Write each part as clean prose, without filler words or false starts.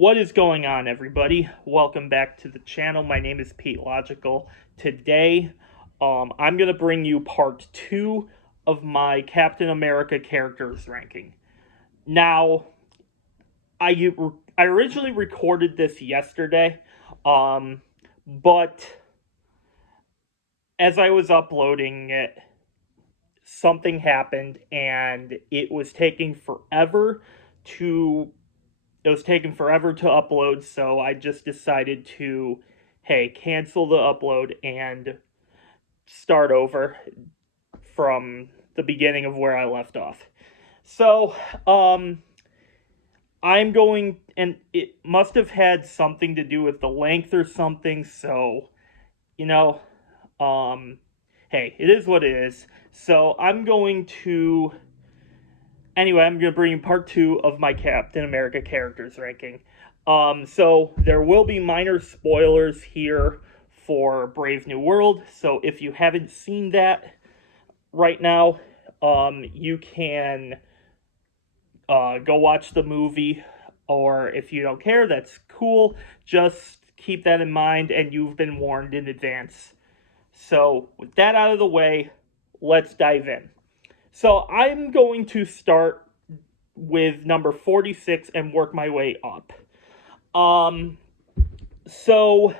What is going on, everybody? Welcome back to the channel. My name is Pete Logical. Today, I'm going to bring you part 2 of my Captain America characters ranking. Now, I originally recorded this yesterday, but as I was uploading it, something happened and it was taking forever to upload, so I just decided to, hey, cancel the upload and start over from the beginning of where I left off. So, I'm going, and it must have had something to do with the length or something, so, you know, hey, it is what it is. So, I'm going to bring you part 2 of my Captain America characters ranking. So there will be minor spoilers here for Brave New World. So if you haven't seen that right now, you can go watch the movie. Or if you don't care, that's cool. Just keep that in mind, and you've been warned in advance. So with that out of the way, let's dive in. So I'm going to start with number 46 and work my way up. So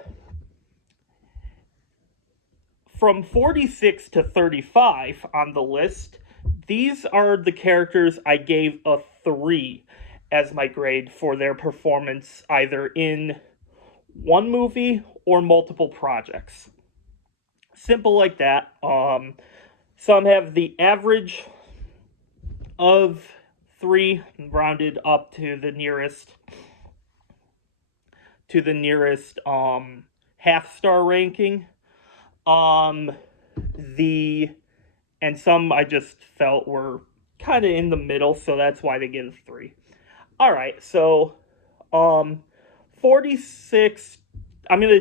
from 46 to 35 on the list, these are the characters I gave a 3 as my grade for their performance either in one movie or multiple projects. Simple like that. Some have the average of 3 rounded up to the nearest half star ranking. And some I just felt were kind of in the middle, so that's why they get a 3. All right, so 46. I'm gonna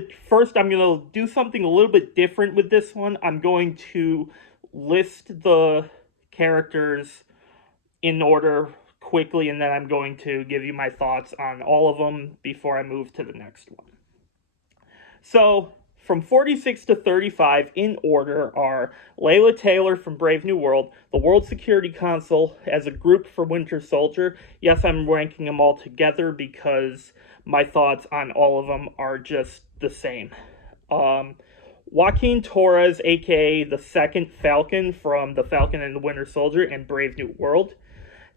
do something a little bit different with this one. I'm going to list the characters in order quickly, and then I'm going to give you my thoughts on all of them before I move to the next one. So, from 46 to 35 in order are Layla Taylor from Brave New World, the World Security Council as a group for Winter Soldier. Yes, I'm ranking them all together because my thoughts on all of them are just the same. Joaquin Torres, aka the second Falcon from The Falcon and the Winter Soldier and Brave New World.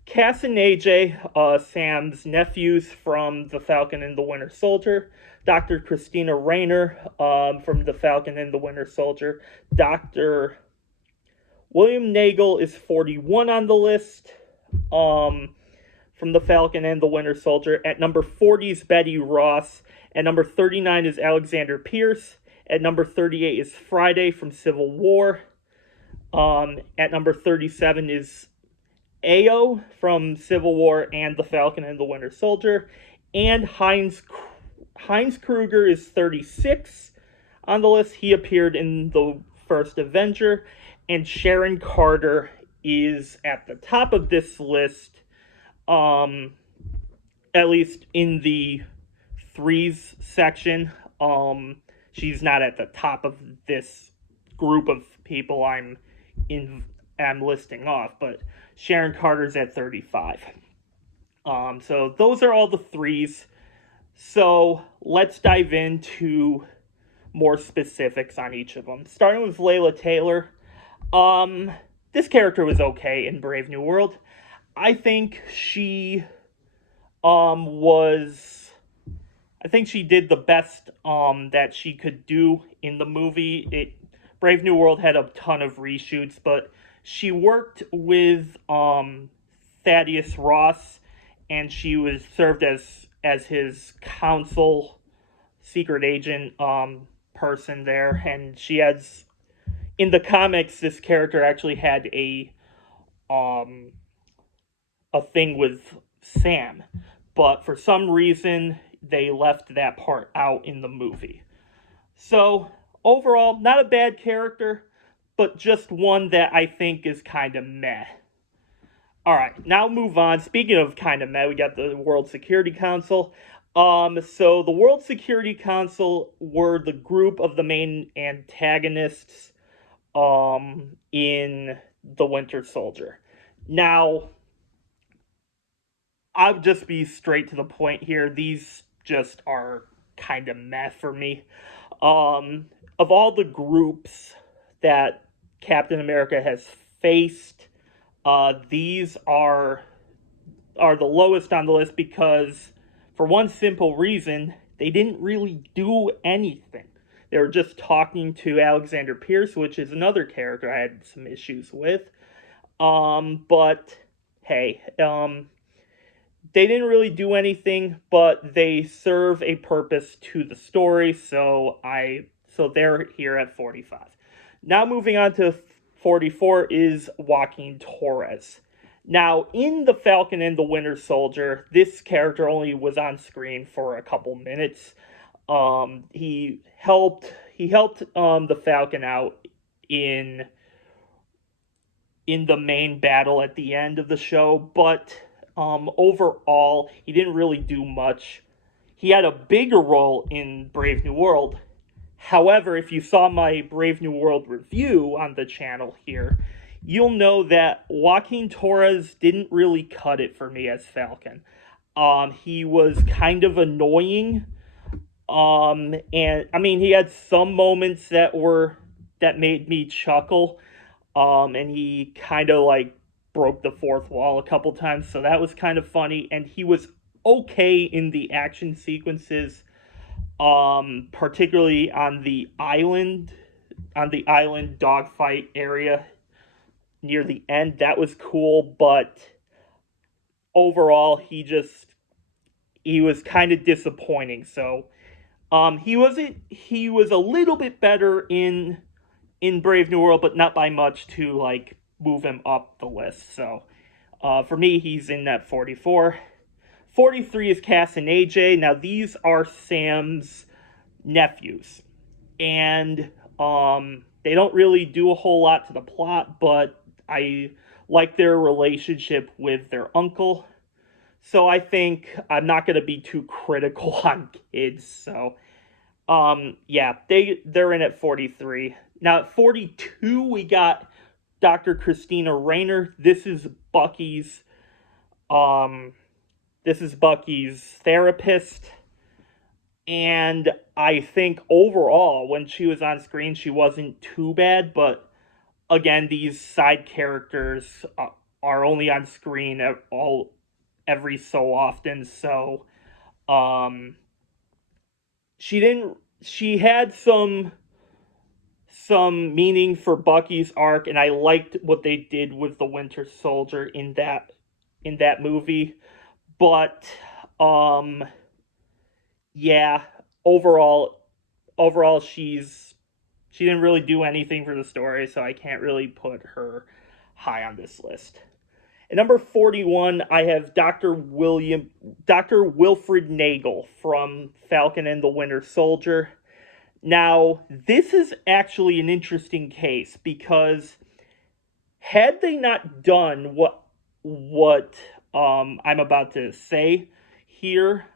Cass and AJ, Sam's nephews from The Falcon and the Winter Soldier. Dr. Christina Rayner from The Falcon and the Winter Soldier. Dr. William Nagel is 41 on the list from The Falcon and the Winter Soldier. At number 40 is Betty Ross. At number 39 is Alexander Pierce. At number 38 is Friday from Civil War. At number 37 is Ayo from Civil War and The Falcon and the Winter Soldier. And Heinz Kruger is 36 on the list. He appeared in the first Avenger. And Sharon Carter is at the top of this list, at least in the threes section. She's not at the top of this group of people I'm listing off, but Sharon Carter's at 35. So those are all the threes. So let's dive into more specifics on each of them. Starting with Layla Taylor. This character was okay in Brave New World. I think she did the best that she could do in the movie. Brave New World had a ton of reshoots, but she worked with Thaddeus Ross, and she was served as his counsel, secret agent person there. And she has, in the comics, this character actually had a thing with Sam, but for some reason they left that part out in the movie. So overall, not a bad character, but just one that I think is kind of meh. Alright, now move on. Speaking of kind of meh, we got the World Security Council. So the World Security Council were the group of the main antagonists in The Winter Soldier. Now, I'll just be straight to the point here. These just are kind of meh for me. Of all the groups that Captain America has faced, these are the lowest on the list because, for one simple reason, they didn't really do anything. They were just talking to Alexander Pierce, which is another character I had some issues with. But hey, they didn't really do anything, but they serve a purpose to the story, so they're here at 45. Now moving on to 44 is Joaquin Torres. Now, in The Falcon and the Winter Soldier, this character only was on screen for a couple minutes. He helped the Falcon out in the main battle at the end of the show, but overall, he didn't really do much. He had a bigger role in Brave New World. However, if you saw my Brave New World review on the channel here, you'll know that Joaquin Torres didn't really cut it for me as Falcon. He was kind of annoying. And I mean, he had some moments that made me chuckle. And he kind of like broke the fourth wall a couple times, so that was kind of funny. And he was okay in the action sequences, particularly on the island dogfight area near the end. That was cool, but overall he was kind of disappointing. So he was a little bit better in Brave New World, but not by much to like move him up the list. So for me, he's in that 44. 43 is Cass and AJ. Now these are Sam's nephews, and they don't really do a whole lot to the plot, but I like their relationship with their uncle. So I think I'm not going to be too critical on kids. So yeah, they're in at 43. Now at 42 we got Dr. Christina Rayner. This is Bucky's therapist. And I think overall, when she was on screen, she wasn't too bad. But again, these side characters are only on screen every so often. So she had some meaning for Bucky's arc, and I liked what they did with the Winter Soldier in that movie. But yeah, overall she didn't really do anything for the story, so I can't really put her high on this list. At number 41, I have Dr. Wilfred Nagel from Falcon and the Winter Soldier. Now, this is actually an interesting case because had they not done what I'm about to say here,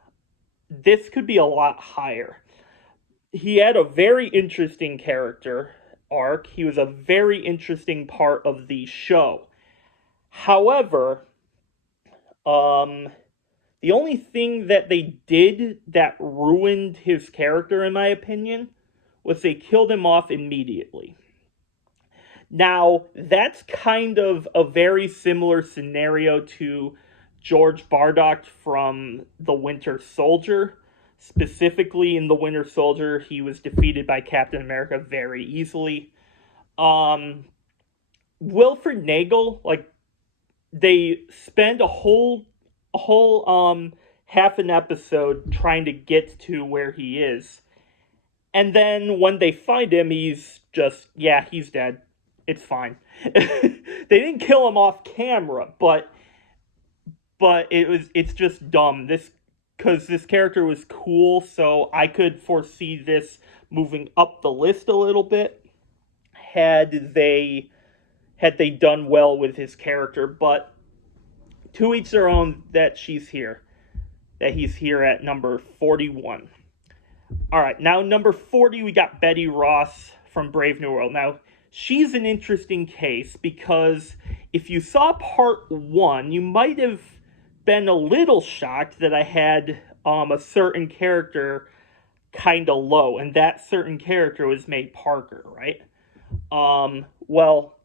this could be a lot higher. He had a very interesting character arc. He was a very interesting part of the show. However, the only thing that they did that ruined his character, in my opinion, was they killed him off immediately. Now, that's kind of a very similar scenario to George Bardock from The Winter Soldier. Specifically, in The Winter Soldier, he was defeated by Captain America very easily. Wilfred Nagel, like, they spend a whole half an episode trying to get to where he is. And then when they find him, he's dead. It's fine. They didn't kill him off camera, but it's just dumb. Because this character was cool, so I could foresee this moving up the list a little bit had they done well with his character. But to each their own that she's here. that he's here at number 41. All right, now number 40, we got Betty Ross from Brave New World. Now, she's an interesting case because if you saw part one, you might have been a little shocked that I had a certain character kind of low, and that certain character was May Parker, right? Well,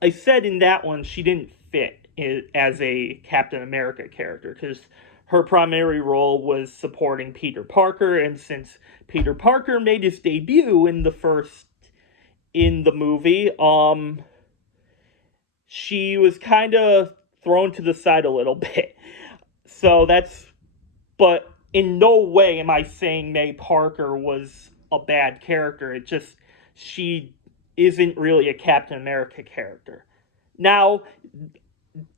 I said in that one she didn't fit as a Captain America character because her primary role was supporting Peter Parker, and since Peter Parker made his debut in the movie, she was kind of thrown to the side a little bit. So but in no way am I saying May Parker was a bad character. It just, she isn't really a Captain America character. Now,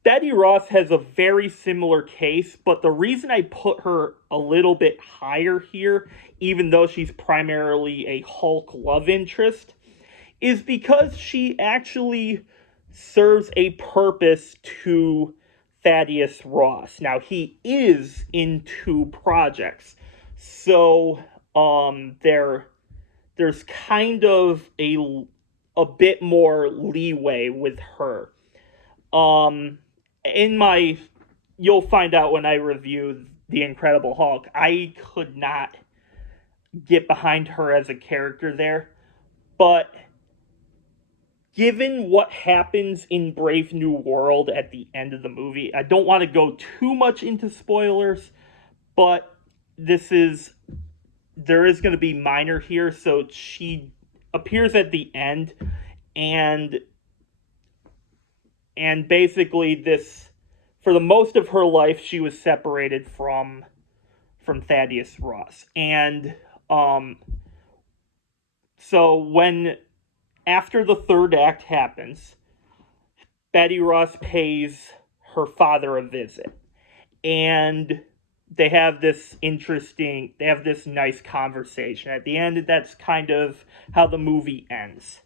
Betty Ross has a very similar case, but the reason I put her a little bit higher here, even though she's primarily a Hulk love interest, is because she actually serves a purpose to Thaddeus Ross. Now, he is in 2 projects, so there's kind of a bit more leeway with her. You'll find out when I review The Incredible Hulk, I could not get behind her as a character there, but given what happens in Brave New World at the end of the movie, I don't want to go too much into spoilers, but there is going to be minor here. So she appears at the end, and basically this, for the most of her life, she was separated from Thaddeus Ross. And so after the 3rd act happens, Betty Ross pays her father a visit, and they have this nice conversation. At the end, that's kind of how the movie ends.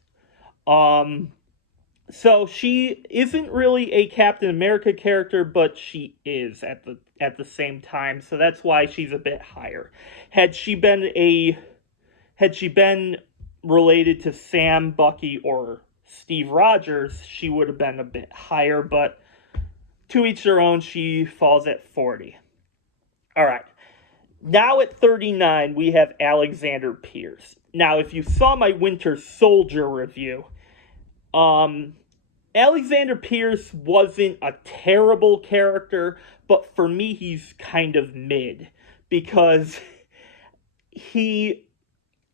So she isn't really a Captain America character, but she is at the same time. So that's why she's a bit higher. Had she been related to Sam, Bucky, or Steve Rogers, she would have been a bit higher, but to each their own, she falls at 40. All right. Now at 39, we have Alexander Pierce. Now, if you saw my Winter Soldier review, Alexander Pierce wasn't a terrible character, but for me, he's kind of mid, because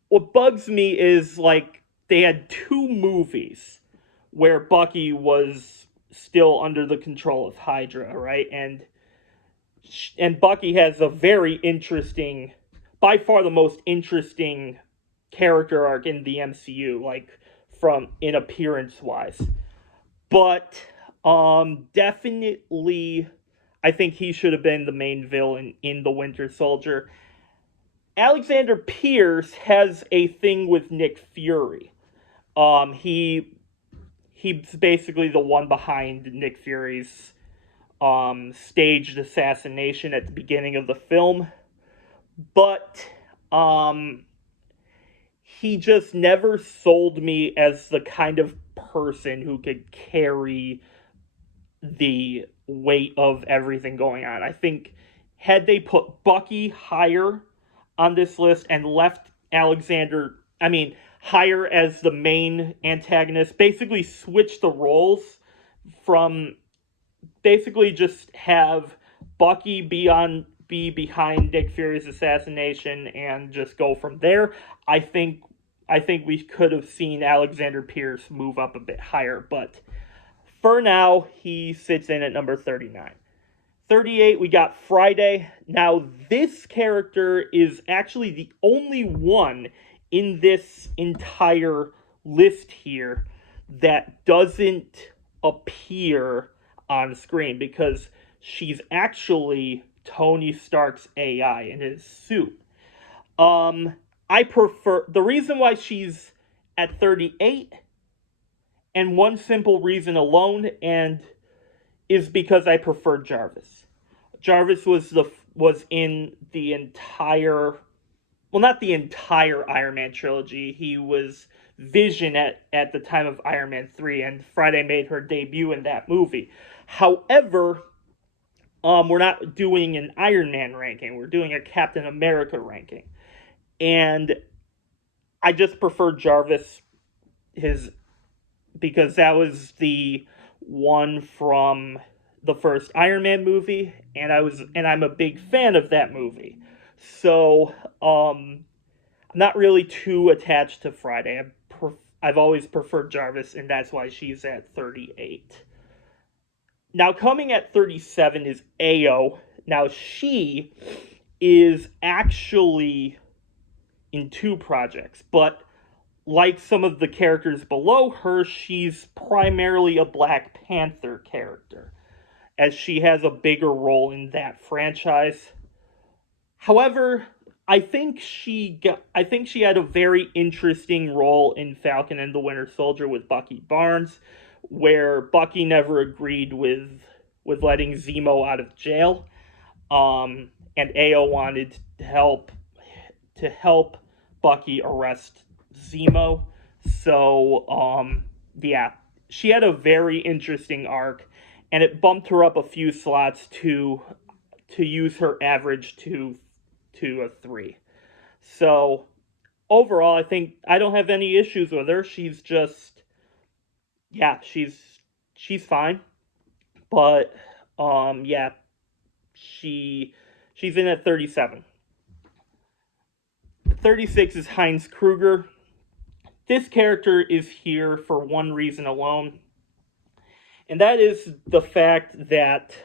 what bugs me is, like, they had 2 movies where Bucky was still under the control of Hydra, right? And Bucky has a very interesting, by far the most interesting character arc in the MCU, like, in appearance-wise. But, definitely, I think he should have been the main villain in The Winter Soldier. Alexander Pierce has a thing with Nick Fury. He's basically the one behind Nick Fury's staged assassination at the beginning of the film. But he just never sold me as the kind of person who could carry the weight of everything going on. I think had they put Bucky higher on this list and left higher as the main antagonist, basically switch the roles from, basically just have Bucky be behind Nick Fury's assassination and just go from there, I think we could have seen Alexander Pierce move up a bit higher, but for now, he sits in at number 39. 38, we got Friday. Now, this character is actually the only one in this entire list here that doesn't appear on screen, because she's actually Tony Stark's AI in his suit. The reason why she's at 38, and one simple reason alone, and is because I prefer Jarvis. Jarvis was was in the entire, well, not the entire Iron Man trilogy. He was Vision at the time of Iron Man 3, and Friday made her debut in that movie. However, we're not doing an Iron Man ranking. We're doing a Captain America ranking. And I just prefer Jarvis, his, because that was the one from the first Iron Man movie, and I'm a big fan of that movie. So, I'm not really too attached to Friday. I've always preferred Jarvis, and that's why she's at 38. Now, coming at 37 is Ao. Now, she is actually in two projects, but like some of the characters below her, she's primarily a Black Panther character, as she has a bigger role in that franchise. However, I think she had a very interesting role in Falcon and the Winter Soldier with Bucky Barnes, where Bucky never agreed with letting Zemo out of jail, and Ao wanted to help Bucky arrest Zemo. So, yeah, she had a very interesting arc, and it bumped her up a few slots to use her average to a 3. So overall, I think I don't have any issues with her. She's just, yeah, she's fine, but yeah, she's in at 37. 36 is Heinz Kruger. This character is here for one reason alone, and that is the fact that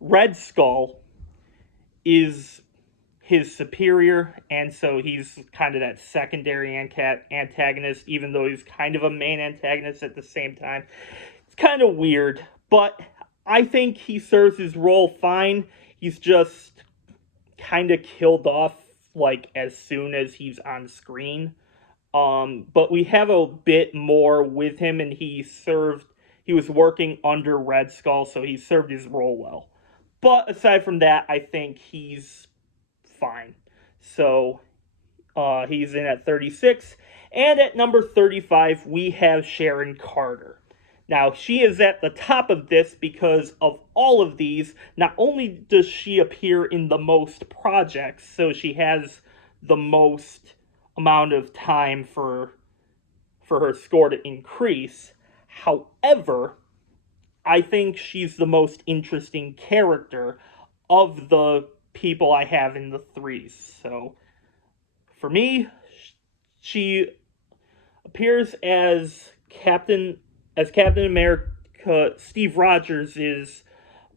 Red Skull is his superior, and so he's kind of that secondary antagonist, even though he's kind of a main antagonist at the same time. It's kind of weird, but I think he serves his role fine. He's just kind of killed off like as soon as he's on screen. But we have a bit more with him, and he was working under Red Skull, so he served his role well. But aside from that, I think he's fine. So he's in at 36. And at number 35, we have Sharon Carter. Now, she is at the top of this because of all of these. Not only does she appear in the most projects, so she has the most amount of time for her score to increase. However, I think she's the most interesting character of the people I have in the 3s. So, for me, she appears as Captain America, Steve Rogers'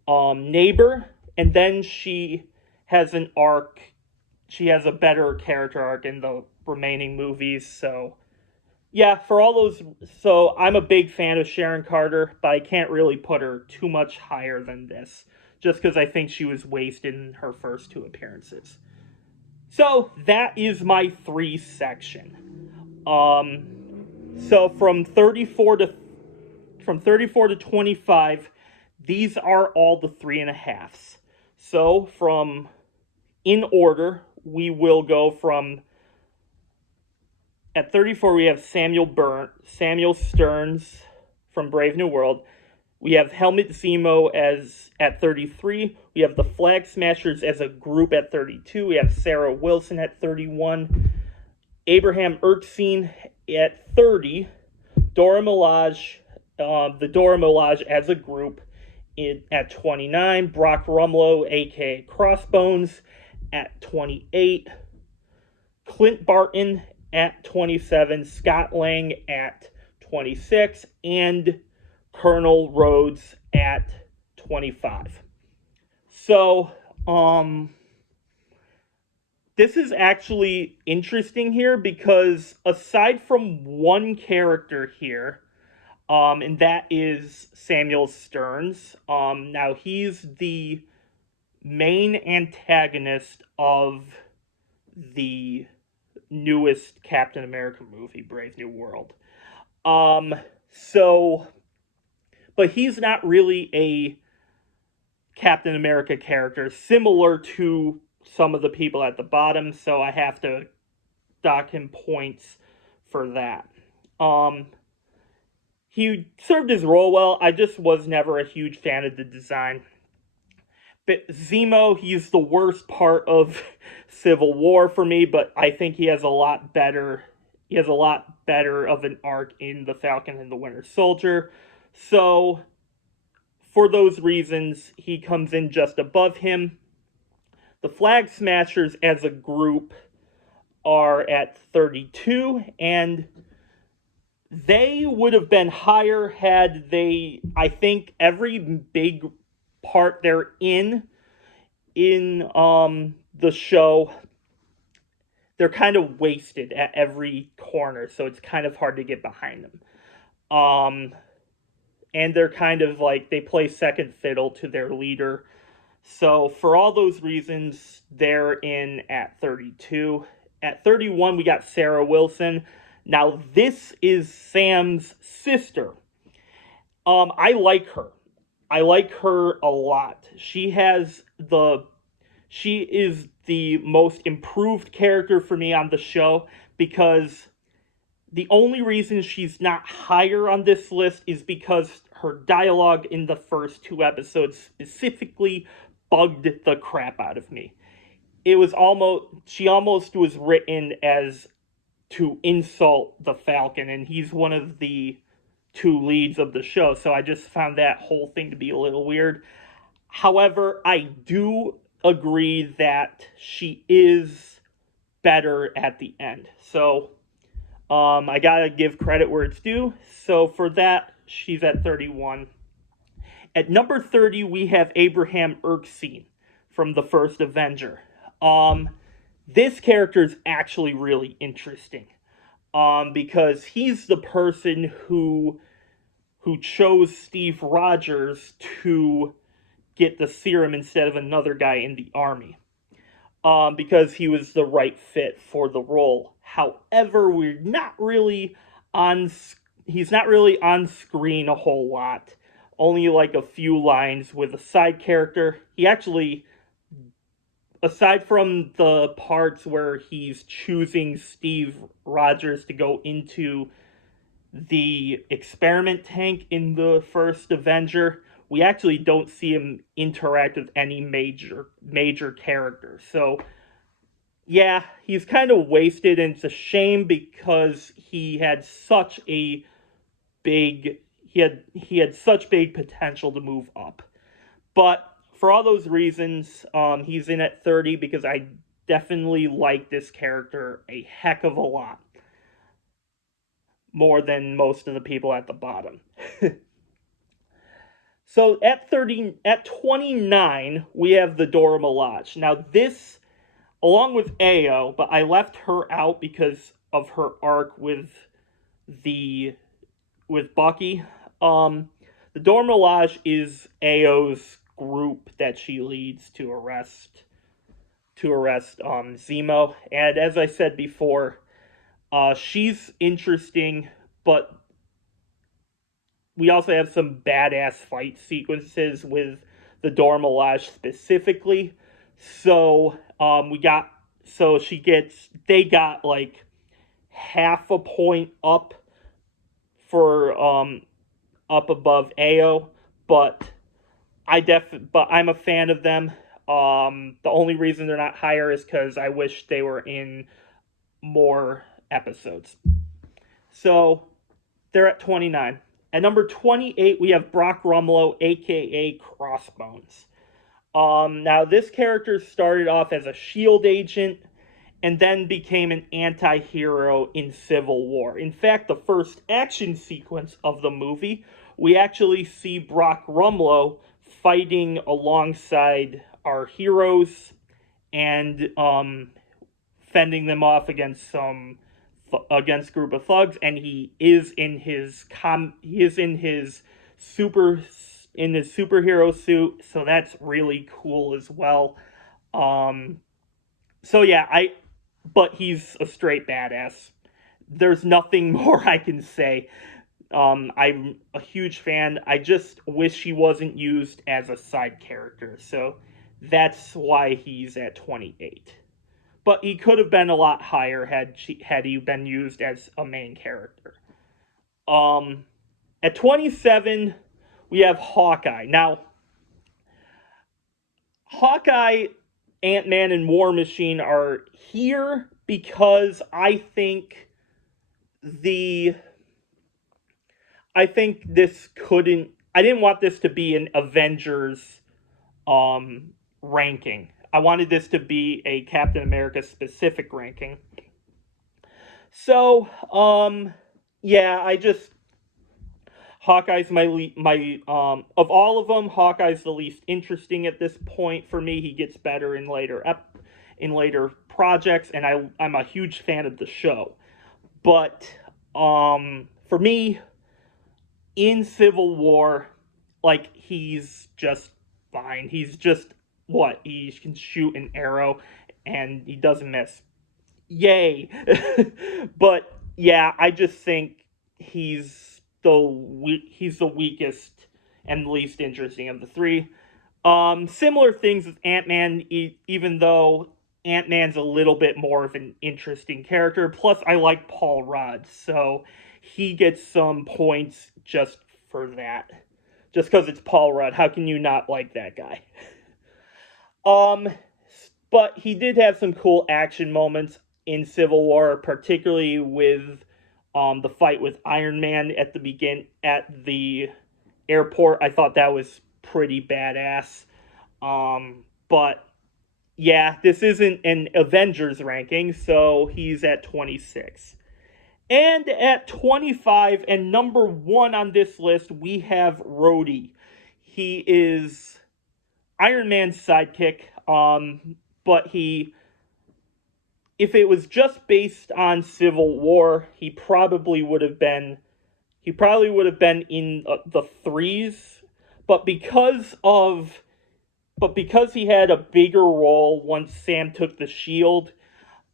neighbor, and then she has an arc. She has a better character arc in the remaining movies. So, yeah, for all those, so I'm a big fan of Sharon Carter, but I can't really put her too much higher than this, just because I think she was wasted in her first 2 appearances. So that is my 3 section. So from 34 to 25, these are all the 3.5s. So in order, we will go from, at 34 we have Samuel Stearns from Brave New World. We have Helmut Zemo at 33. We have the Flag Smashers as a group at 32. We have Sarah Wilson at 31. Abraham Erskine at 30. Dora Milaje, the Dora Milaje as a group at 29. Brock Rumlow, aka Crossbones, at 28. Clint Barton at 27. Scott Lang at 26. And Colonel Rhodes at 25. So, this is actually interesting here because aside from one character here, and that is Samuel Stearns, now he's the main antagonist of the newest Captain America movie, Brave New World. So but he's not really a Captain America character, similar to some of the people at the bottom, so I have to dock him points for that. He served his role well. I just was never a huge fan of the design. But Zemo, he's the worst part of Civil War for me, but I think he has a lot better. He has a lot better of an arc in the Falcon and the Winter Soldier. So, for those reasons, he comes in just above him. The Flag Smashers as a group are at 32, and they would have been higher had they, I think, every big part they're in the show, they're kind of wasted at every corner, so it's kind of hard to get behind them. And they're kind of like, they play second fiddle to their leader. So for all those reasons, they're in at 32. At 31, we got Sarah Wilson. Now, this is Sam's sister. I like her. I like her a lot. She is the most improved character for me on the show, because the only reason she's not higher on this list is because her dialogue in the first 2 episodes specifically bugged the crap out of me. She almost was written as to insult the Falcon, and he's one of the 2 leads of the show, so I just found that whole thing to be a little weird. However, I do agree that she is better at the end. So, I gotta give credit where it's due. So for that, she's at 31. At number 30, we have Abraham Erskine from the first Avenger. This character is actually really interesting. Because he's the person who chose Steve Rogers to get the serum instead of another guy in the army. Because he was the right fit for the role. However, he's not really on screen a whole lot. Only like a few lines with a side character. He actually, aside from the parts where he's choosing Steve Rogers to go into the experiment tank in the first Avenger, we actually don't see him interact with any major characters. So, yeah, he's kind of wasted, and it's a shame because he had such big potential to move up. But for all those reasons, he's in at 30 because I definitely like this character a heck of a lot. More than most of the people at the bottom. So at 29, we have the Dora Milaje. Now this, along with Ayo, but I left her out because of her arc with Bucky. The Dora Milaje is Ayo's group that she leads to arrest Zemo. And as I said before, she's interesting, but we also have some badass fight sequences with the Dora Milaje specifically. So they got like half a point up for up above Ayo, but I'm a fan of them. The only reason they're not higher is because I wish they were in more episodes. So they're at 29. At number 28, we have Brock Rumlow, aka Crossbones. Now this character started off as a SHIELD agent and then became an anti-hero in Civil War. In fact, the first action sequence of the movie, we actually see Brock Rumlow fighting alongside our heroes and fending them off against a group of thugs, and he is in his superhero suit, so that's really cool as well. But he's a straight badass. There's nothing more I can say. I'm a huge fan. I just wish he wasn't used as a side character. So that's why he's at 28. But he could have been a lot higher had he been used as a main character. Um, at 27, we have Hawkeye. Now, Hawkeye, Ant-Man, and War Machine are here because the I think this couldn't. I didn't want this to be an Avengers ranking. I wanted this to be a Captain America specific ranking. So, yeah, I just Hawkeye's my of all of them, Hawkeye's the least interesting at this point for me. He gets better in later projects, and I'm a huge fan of the show. But for me, in Civil War, like, he's just fine. He's just what? He can shoot an arrow and he doesn't miss. Yay. But yeah, I just think he's the weakest and least interesting of the three. Similar things with Ant-Man, even though Ant-Man's a little bit more of an interesting character. Plus, I like Paul Rudd, so he gets some points just for that. Just because it's Paul Rudd, how can you not like that guy? Um, but he did have some cool action moments in Civil War, particularly with the fight with Iron Man at the airport. I thought that was pretty badass. But yeah, this isn't an Avengers ranking, so he's at 26. And at 25 and number 1 on this list, we have Rhodey. He is Iron Man's sidekick, but if it was just based on Civil War, he probably would have been in the threes, but because he had a bigger role once Sam took the shield,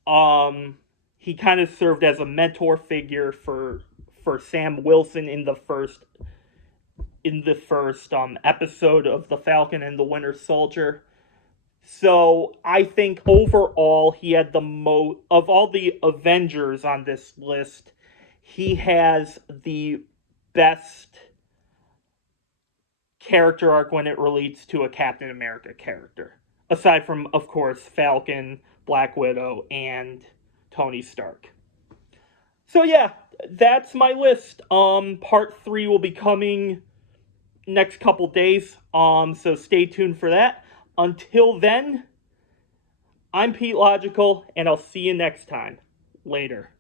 he kind of served as a mentor figure for Sam Wilson in the first episode of The Falcon and the Winter Soldier. So I think overall he had the most of all the Avengers on this list. He has the best character arc when it relates to a Captain America character, aside from, of course, Falcon, Black Widow, and Tony Stark. So yeah, that's my list. Part 3 will be coming next couple days. So stay tuned for that. Until then, I'm Pete Logical, and I'll see you next time. Later.